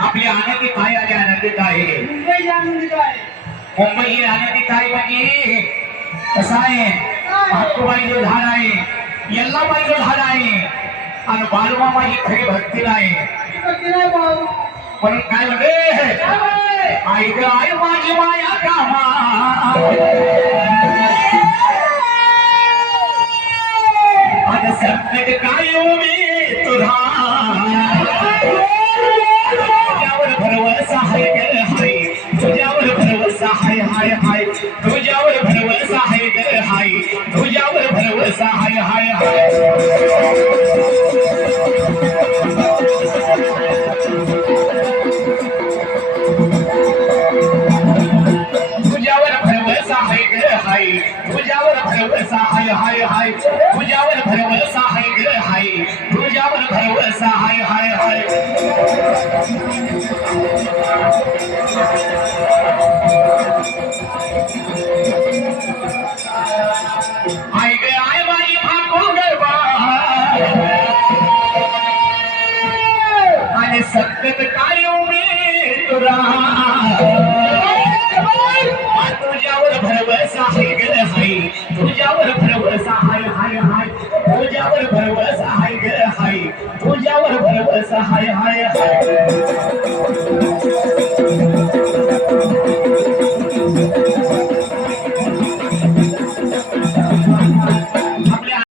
आपली आनंदी काय आली. आनंदी काय मुंबई ही आनंदी काय म्हणजे कसं आहे? हक्कूबाईचं झाड आहे. यल्लाबाईचं झाड आहे. आणि बालमामा ही खरी भक्ती नाही पण काय म्हणते ऐक ग आई माझी माया कामा. आता संकट काय उभी तुझा. तुझ्यावर भरवसा हाय हाय. तुझ्यावर भरवसा हाय हाय हाय. तुझ्यावर हाय उमेद तुझ्यावर भरवसा हाय गर हाय. तुझ्यावर भरवसा हाय हाय हाय. तुझ्यावर भरवसा हाय गर हाय. तुझ्यावर भरवसा हाय हाय.